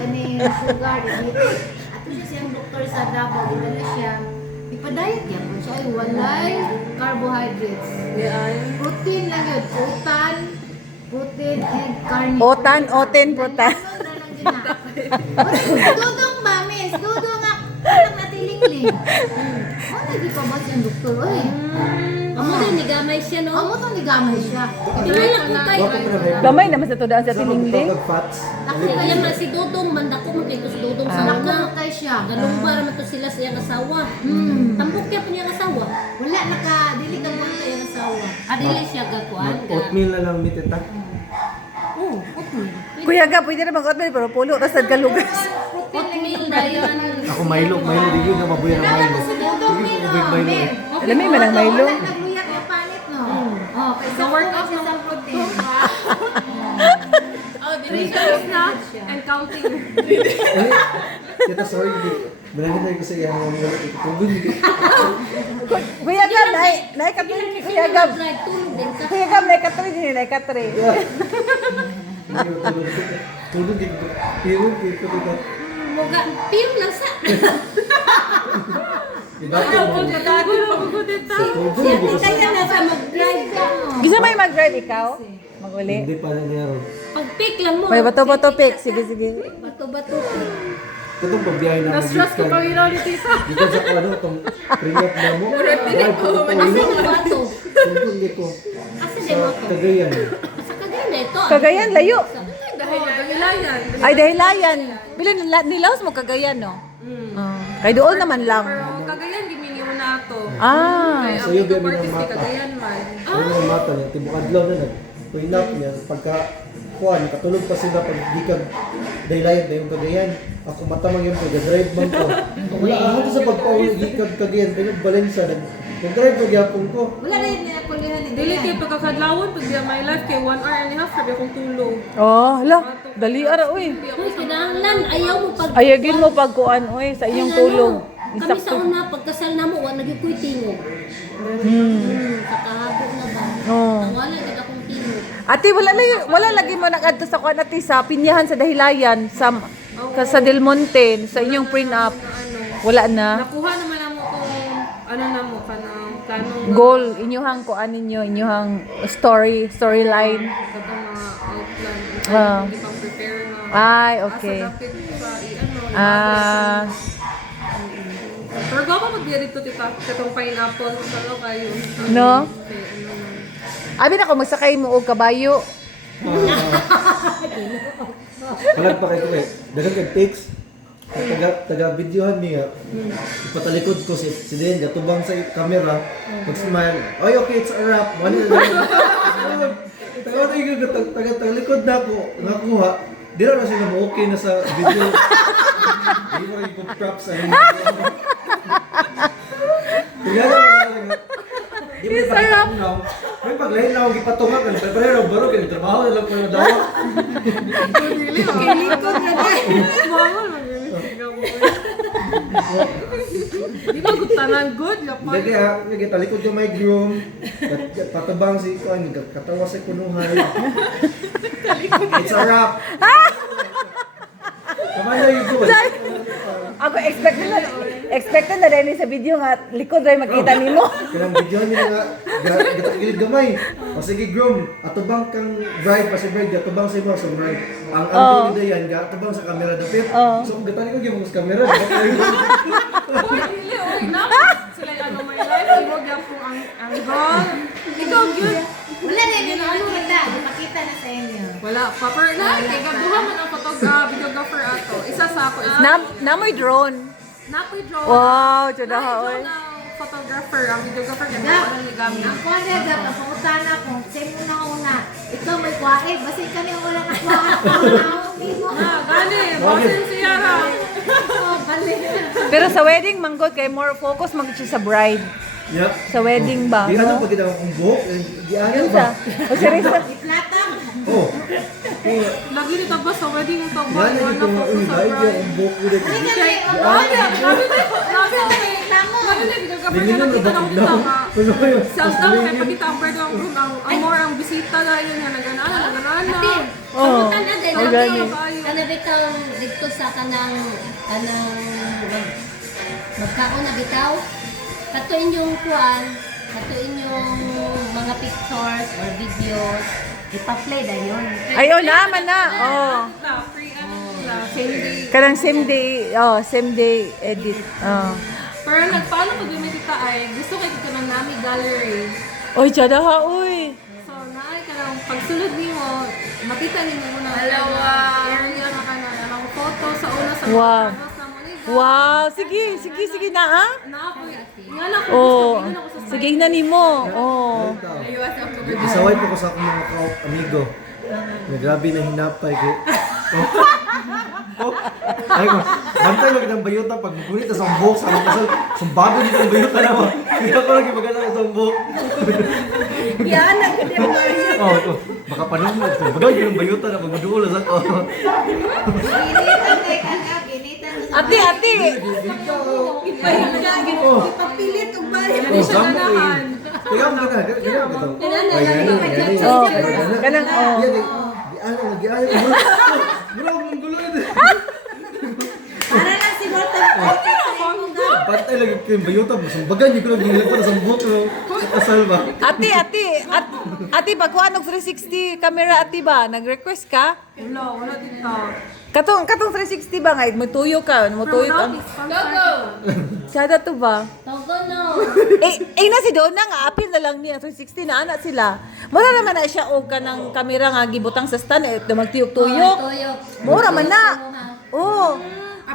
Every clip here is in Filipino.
kani sugar dito. Ato siya siyang doktor sa Davao, dala siya. Ipa-diet yan po siya, ay walay carbohydrates. Protein lang yun, protein, egg, carne. Oten, putan. Dudong ba, miss? Dudong nga, parang natilingling. Ano, di pa ba siyang doktor, oy? Amo din ni gamay siya no. Amo to ni gamay siya. Wala ko tayo. Gamay naman sa tudaan sa tilingling. Kaya man si Dodong mandako man kay to si Dodong sa Nako una. kay siya. Galumbar man to sila sa iyang asawa. Tampok kaya pa niyang asawa. Wala dili ka mo sa iyang asawa. Dili siya gakuan. Oatmeal na lang meat ita. Kuya ga, pwede na mag-oatmeal pero pulo tas nagkalugas. Oatmeal dayon. Ako Milo di yun na mabuya ng Wala Milo. ko si Dudong Sige, Milo. ubig Milo. Alam mo man ang Milo. Wala nagluyat na panit no. Oh, kaysa workout siya sa protein. And counting. Kita sorry. Bilangin tayo ko sa iya mga tunggun dito. Kuya ga, naik katri. Kuya ga, Tulog din ka. kuya ga, naik katri din, naik katri. Tunggun dito. Pirun dito dito. Moga piyong lang sa. Diba ko? Siya kaya na sa mag-drive ka. Gusto mo yung mag-drive ikaw? Mag-uli? Hindi pa na niya ron. Pag pick lang mo. May bato-bato pick. Sige, sige. Bato-bato. Itong pagbiyahe na Na-stress ko kami lang ni tita. Dito sa ano, itong pre-up na mo. Asa yung bato? Tunggun dito. Asa Sa din bato? Cagayan. Sa Cagayan na ito. Kagayan, layo. Dahilayan. Ay, dahilayan. Bila nilaos mo kagayan, no? Kay doon naman lang. Pero Cagayan, gimingi mo na ito. Ah. Kaya Sa'yo, ang ito gabi ng parties kay mata. Cagayan man. Ano ang mata niya? Tibukadlaw na nag-pre-up niya. Pagka kuhan, katulog pa sila pag di ka daylayan tayo Cagayan. Ako matamang yun, pag-drive man ko. Wala, ako sa pagpauli, gikag Cagayan, tayo Balensa. Nag-drive magyapon ko. Wala na yun na kulihan ni Dili kay pagkakadlawon, pag diya my life, kay 1 hour and a half, sabi akong tulog. Oh, hala. Dali ara, uy. Uy, kinahanglan. Ayaw mo pag... Ayagin mo pagkuan, uy, sa inyong tulog. Kami sa Isakto. una, pagkasal na mo, wala naging ko'y tingog. Kakahabo na ba? Oh. Ang wala gid akong tingog. Ate, wala lagi mo nag-adto sa kuan ate sa pinyahan sa dahilayan sa Del Monte sa inyong prenup. Wala na. Nakuha naman na mo kung ano na mo, kanang planong Goal inyong kuan ninyo, inyong storyline. katong mga outline. Ah. Hindi pang prepare na. Ay, okay. Asa dapit sa i-ano. Ah, Pero gawa pa mag-dito tita, katong pineapple, ano kayo. no? Okay, ano na. Abi na ko magsakay mo og kabayo. Kalag pa kayo eh. Dagang kag-takes. Taga-videohan niya. Ipatalikod ko si Den, gatubang sa camera. Mag-smile. Ay, okay, it's a wrap. Ano na taga-talikod na ako. Nakuha. Di na sila okay na sa video. Di mo rin props sa hindi. Tingnan mo. Di mo ipakita ko na. May paglahin na ako gipatunga kan. Pero raw baro kay trabaho na lang ko na daw. Kilikod na din. Di ba gutanan good? Dati ha, nagitalikod yung may groom. Patabang si Kuan, katawa sa kunuhan. It's a wrap. Tama na yung good. Ako expected na rin sa video nga likod ray makita nimo. Kanang video niya nga, gatagilid gamay. O sige groom, atubang kang bride pa si bride, atubang sa imo sa bride. Ang angle ni Dayan, atubang sa camera dapit. So gatalikod yung sa camera. Dili, oy, na. Sila yung ano, my life, iwag yan po ang angle. Ikaw, good. Wala na yun ano nakita na sa inyo. Wala, paper na. Kaya gaduha man ang videographer ato. Isa sa ako, isa. Namoy drone. Napoy drone. Wow, tsudaha, oy. Photographer, ang videographer niya, wala ni gamit. Ang kuha niya, pangutana ko, sa una, ikaw may kwae, basi ka niya wala na kwae. Gani, bosin siya ra. Pero sa wedding manggod kay more focus mag siya sa bride. Yup. Sa wedding ba? Di ano No? pag kita kong buhok, di ano Yun ba? sa. O seryoso. Iplata. Oh. Lagi ni tabas sa wedding yung tabas. Yan Wala yung kung focus sa dahil bride. yung buhok ulit. Ay, Lagi ni videographer kita na kita nga. Ano ba yun? Samtang kay pakita ang pwede ang more ang bisita na yun nga nagana. Oh. Kamutan na din. Ang gani. Kanang bitaw dito sa kanang magkaon na bitaw. Katuin yung kuan, katuin yung mga pictures or videos. Ipa-play na yun. Ayun naman na. Oh. Free same day. Kanang same day edit. Oh. Pero nagpaano pag lumitita ay gusto kay kita ng Nami Gallery. Oy, tsada ha, uy. So, naay ka lang, pagsulod mo, makita niyo mo na area na ka na ang photo sa una sa Wow. mga na mo ni Wow, sige na ha. Naapoy. Nga lang ko Oh, gusto ko sa sige na nimo. Oh. Isaway po ko sa akong mga amigo. Na grabe na hinapay ko. Ay ko, bantay lagi ng bayuta pag mugunit sa buhok sa kasal. Sumbago dito ng bayuta na mo. Hindi ako lagi magana sa buhok. Yan, nagkita mo yun. Oh, baka panahon mo. Bagay yung bayuta na pag maduulo sa ko. Ginitan kay kanya, ginitan sa Ate. Ipapilit og bayan. Oh, sampo eh. Kaya mo na, kaya mo ito. Ay, gani. Oh, kanang oh. Yan eh. Ano, nag-iayos. Bro, mong gulo ito. Para lang si Walter. Bantay lagi ko yung bayuta. Sumbagan niyo ko lang yung lagpan sa buhok ko. Sa kasal ba? Ate, pagkuha ng 360 camera ate ba? Nag-request ka? wala dito. Katong 360 ba nga? Magtuyo ka. Magtuyo ka. Tsada to ba? Togo no. Na si Donna nga, apil na lang niya. 360 na anak sila. Mura naman na siya o ka ng kamera nga gibutang sa stand. Magtuyok-tuyok. Tuyok. Mura man na. Oo.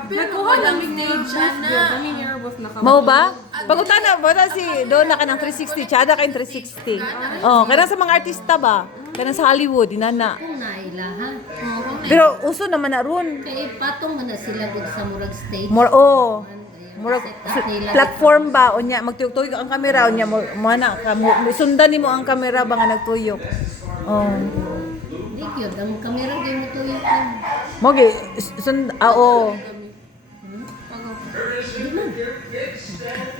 Nakuha lang stage na. Kami year was naka. Mau ba? Pagutan na, bata si Donna ka ng 360. Tsada ka yung 360. Oh, kanang sa mga artista ba? Kanang sa Hollywood, inana. Kung naila ha. Pero uso naman na ron. Kaya patong man na sila gud sa murag stage. Murag platform ba unya magtuyok-tuyok ang kamera unya mo na sundan nimo ang kamera ba nga nagtuyok. Oh. Di gyud ang kamera di mo tuyok. Mo gi oo.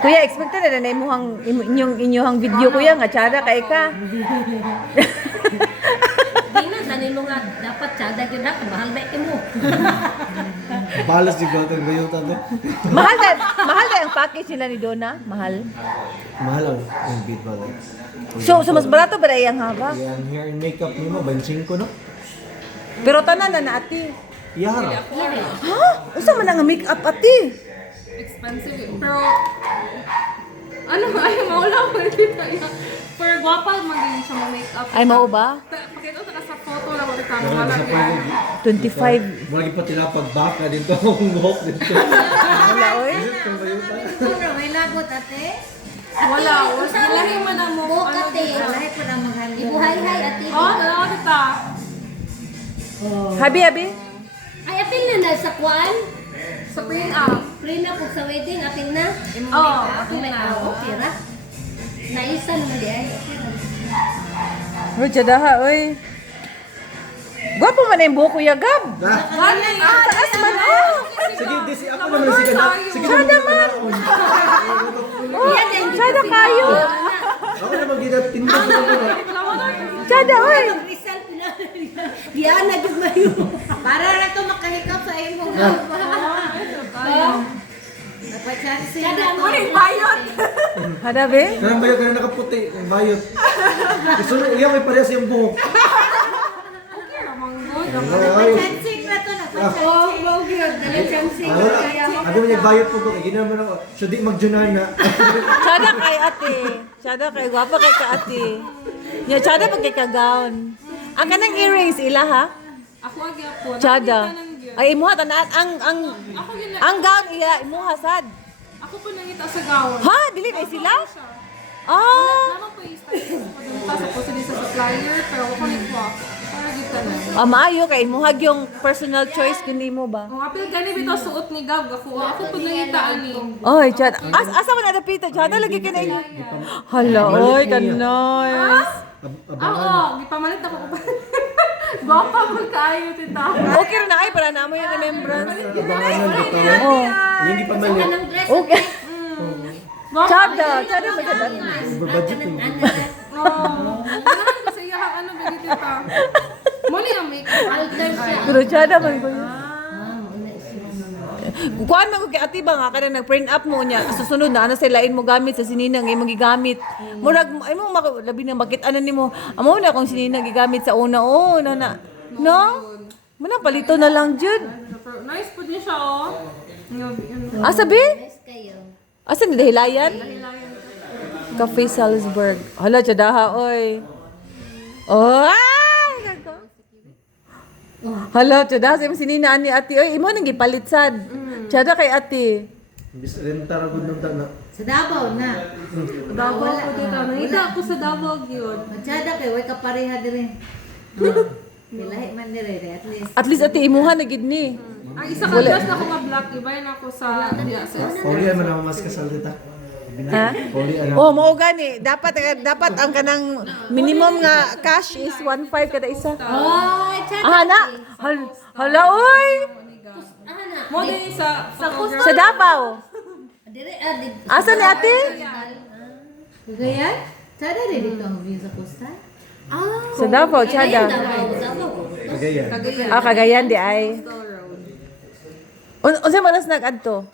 Kuya, expected na imuhang inyong video kuya nga tsada kay ka. Di na tanin mo nga dapat tsada gyud ha mahal ba mo. Balas di ko ito yung bayuta to. Mahal ang package nila ni Donna? Mahal. Mahal ang beat pala. So mas barato ba yung haba? Yung hair and makeup ni mo, 25 no? Pero tanan na ate. Yara. Ha? Usa man nga make-up ate? Expensive eh. Pero, ay, maula ko dito. Pero gwapa magiging siya mag-makeup. Ay mao ba? Pakita ko sa photo lang ulit ka. Pero Wala sa gyud. 25. Mula pa tilapag baka dito akong buhok dito. Wala oy. Pero may lagot ate. Wala. Ilahi man ang mo. Buhok ate. Lahat pa na mahal. Ibuhay-hay ate. Oh, dalawa kita. Habi. Ay apil na sa kuan. Sa print up. Pre na po sa wedding apil na. Oh, Ako may okay ra. Naisa naman di ay. Bro, tsada ha oy. Gwapo man na yung buhok kuya Gab. Taas man oh. Sige, disi ako naman sige na. Sige na. Naman. Yan din. Tsada kayo. Ako naman ginat tindog ko na. Tsada oy. Rizal pila. Yan na jud mayo. Para na to makahikap sa imong Nagpa-chance Kada mo Bayot. Hada be? Kanang bayot ka na nakaputi, ang bayot. Gusto na iya may parehas yung buhok. Okay, ramanggoy. Nagpa-chancing na to. Oh, wow gyud. Dali chancing. Ano man yung bayot po ko, kaya ginaman ako. So di magjunan na. Tsada kay ate. Tsada kay gwapa kay ka ate. Nya tsada pag kay ka gown. Ang kanang earrings ila ha? Ako ang gyapon. Tsada. Nakita nang gyud. Ay imuha tanan Ako yun. ang gown ila imuha sad. Ako po nangita sa gawon. Ha, dili kay sila? Ah. Naman po yung style. Sa po sila sa supplier, pero ako nagwa. Para dito na. Maayo kay imuha yung personal choice kundi mo ba? Kung apil gani bitaw suot ni Gab, ako po nangita ani. Oy, tsada. Asa man na pita? Tsada lagi ka na. Hala, oy, kanoy. Oo, gipamalit ako ko. Gwapa mo kaayo tita. Okay na ay para namo yung remembrance. Abangan bitaw. Oh. Hindi pa mali. Anong dress? Okay. Chada ba ka? Over-budget yung Oh, ganun ko sa iya ano bigit ita. Muli ang makeup. Alter siya. Pero chada man ko. Ah, wala siya. Kuan man ko kay ati ba nga kada nag-print up mo niya. Susunod na ano sa lain mo gamit sa sininang ay magigamit. Murag ay mo labi na bakit ano nimo. Amo na kung sininang gigamit sa una na. No? Muna palito na lang jud. Nice po din siya oh. Sabi? Nice kayo. Asa ni dahilayan? Cafe Salzburg. Hala, chadaha, oy. Oh, ay! Hala, chadaha, sa sininaan ni ate. Oy, imo nang gipalit sad. Chada kay ate. bis renta ra gud nang na. Sa Davao na. Davao ko dito. Nakita ako sa Davao yun. Masyada kay way ka pareha dire. Bilahi man dire at least. At least ate imuha na gid ni. Ang isa ka dress na ako nga-black, iba yun ako sa DSS. Poli man ang mas kasal dita. Ha? Poli ano. Oh, mao gani. Dapat ang kanang minimum nga cash is 1.5 kada isa. Ay, chat. Na. Hala, oy. Mo din sa photographer. Sa Davao. Dire, Asa ni ate? Gagayan? Sada rin dito ang view sa costa. Sa Davao, chada. Kagayan. Cagayan di ay. Unsa man nas nag-adto?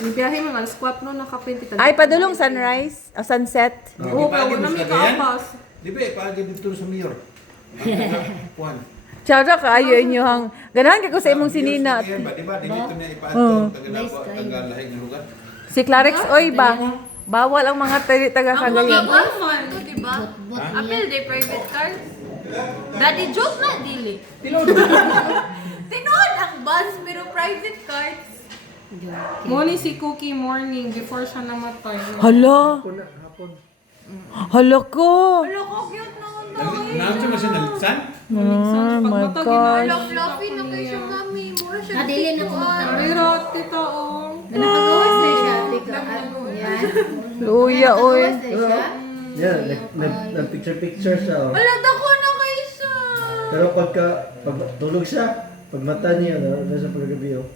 Nibiyahe mo nga, squat no, naka-20 Ay padulong sunrise, sunset. Oo, pero wala may kaapas. Di ba paagi dito sa mayor. Kuan. Chara kaayo inyo hang ganahan kay ko sa imong sinina. Di ba dito na ipaatong taga-lahing lugar? Si Clarex oy ba? Bawal ang mga taga Cagayan. One, diba? Apel day private car. Daddy joke na, dili. Tinood ang bus pero private cars. Morning si Cookie morning before siya namatay. Hala. Hala ko. Wala ko cute na unta. Nato na siya nalitsan? Oh my gosh. Wala fluffy na kayo siya mami. Mura siya. Nadili na ko Pero tita oh. Nakagawas na siya. Tika, ano yan? Luya oy. Nakagawas na siya. Yeah, nag-picture siya. Oh. Wala dako na kayo siya. Pero pag tulog siya, pag mata niya, nasa paggabi, oh.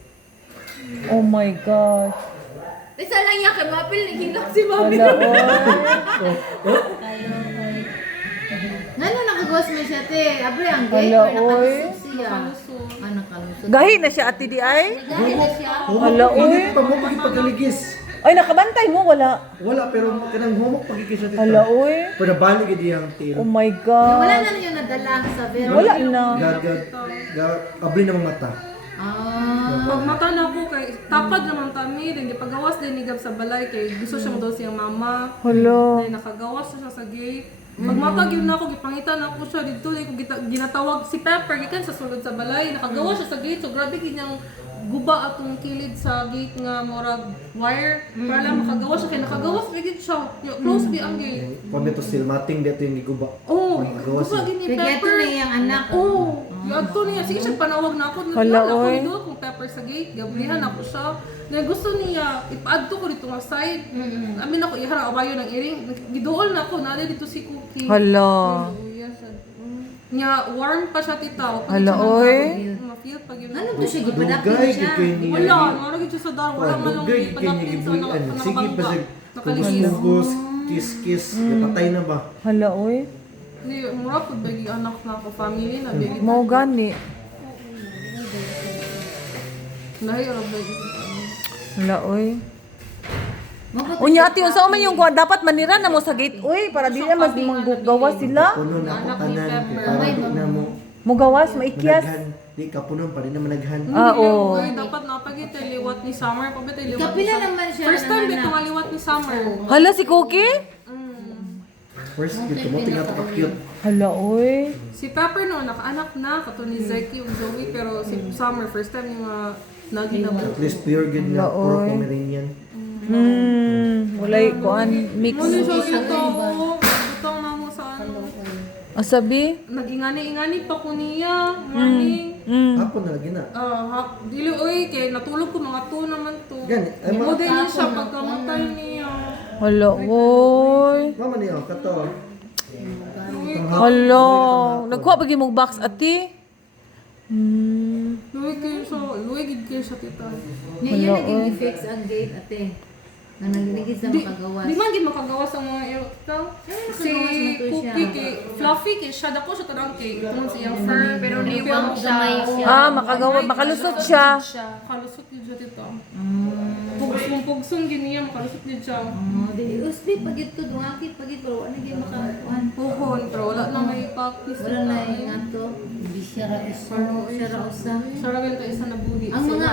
Oh my gosh. Isa lang yan kay Mapil. Naghinak si Mami. Hala oy. Ngano nakagawas mo siya, te? Abre, ang gay. Hala, Or nakalusot oy. siya? Nakalusot. Gahi na siya ate di ay. Dahil na siya. Hala, oy. Hindi pa mo pagkaligis. Ay nakabantay mo wala. Wala, pero kanang humok pagigis siya dito. Hala oy. Pero balik yung tail. Oh my Wala god. na niyo nadala sa pero. Wala na. Abli ng mga mata. Pag mata na ko kay tapad naman tami din gipagawas din ni Gab sa balay kay gusto siya mo daw siyang mama. Hala. Dahil nakagawas siya sa gate. Pag mata gyud na ako gipangitan ako siya dito di ko ginatawag si Pepper gikan sa sulod sa balay. Nakagawas siya sa gate so grabe ginyang guba atong kilid sa gate nga murag wire para lang makagawas siya kay nakagawas gid siya. Close di ang gate. Kung dito still mating dito yung giguba. Oh, Nakagawas guba siya. gid ni Kaya ito Pepper. na yung anak. Oh, yadto niya. Sige siya panawag na ako. Hala, Naglaan ako oy. dito kung Pepper sa gate. Gabrihan ako siya. Na gusto niya, ipaadto ko dito nga side. Amin ako, iharang awayo ng iring. Gidool na ako, nalay dito si Cookie. Hala. Oh, yes. Nya, warm pa siya tita. Hala, oy. Ma-feel pag yun. Ano to siya? Gipadapin Dugay, siya. kikay niya. Wala, wala gid siya sa dar. Wala man lang Dugay, kikay ipadapin niya sa gibuyan. Sige pa siya. Nakaligis. Kubus-kubus, kiss-kiss, patay na ba? Hala oy. Hindi, mura po bagi anak na ako, family na. Bagi Mao gani. nahirap bagi. Hala oy. Unya ate unsa man yung dapat manira na mo sa gate oy para dili na maggawas sila. Puno na ako tanan, para di na mo Mugawas maikyas. managhan. Di ka puno pa rin na managhan. Oo. Uy, dapat napagit liwat ni Summer. Pabit liwat ni Kapila Summer. naman siya. First time dito maliwat ni Summer. Hala si Cookie? First, dito mo tingnan pa cute. Hala oy. Si Pepper no, nakaanak na. Kato ni Zeki ug Zoe. Pero si Summer, first time yung naginabot. At least pure good na, pure Pomeranian. Walay kuan mix. Muli siya dito. Butang na mo sa ano. Asabi? Nag-ingani-ingani pa ko niya. Morning. Hapon na lagi na. Dili oy, kay natulog ko mga 2 naman to. Gani, ay Mo mga din niya siya pagkamatay niya. Hala oy. mama niyo, kato. Hala. Nagkuha pagi mong box ati. Luwig kayo siya. Luwig kayo siya tita. Ngayon naging i-fix ang gate, ate. Nga nagligid sa makagawas. Di man gid makagawas ang mga erotica. Si makagawas man to siya. Cookie kay Fluffy kay siya dako siya tanang kay tungod sa iyang fur Pero liwang siya. Makagawa, makalusot siya. Kalusot yun siya dito. Mm. Pugsong giniya makalusot yun siya. Dili usbi pagit to dungakit pagit pero ano gyud makakuan. Puhon pero wala na may practice. Wala na yung ato. Hindi siya ra isa. Siya ra usa. Sarang ito isa na budi. Ang mga